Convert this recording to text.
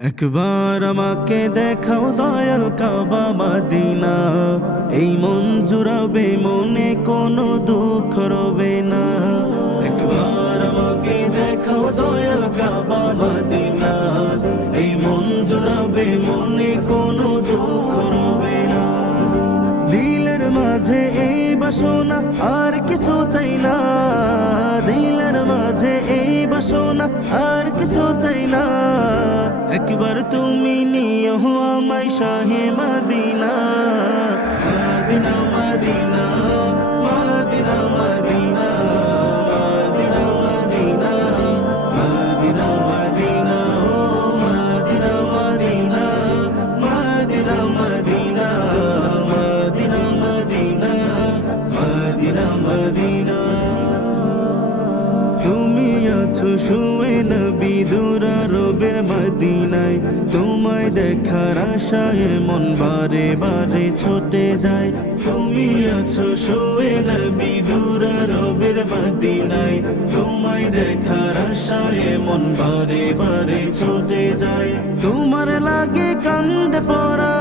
একবার আমাকে দেখাও দয়াল কাবা মদিনা, এই মন জুড়াবে মনে কোনো দুঃখ রবে না। একবার আমাকে দেখাও দয়াল কাবা মদিনা, এই মন জুড়াবে মনে কোনো দুঃখ রবে না। দিলের মাঝে এই বাসনা আর কিছু চাই না, দিলের মাঝে এই বাসনা আর কিছু চাই না। একবার তুমি নিও আমায় শাহে Medina, Medina Medina Medina Medina Medina Medina Medina Medina Medina Medina Medina Medina Medina Medina Medina. তুমি আছো শুয়ে নবী দুরারবের মদিনায়, তোমায় দেখার আশায় মন বারে বারে ছুটে যায়। তুমি আছো শুয়ে নবী দুরারবের মদিনায়, তোমায় দেখার আশায় মন বারে বারে ছুটে যায়। তোমার লাগে কান্দে পড়া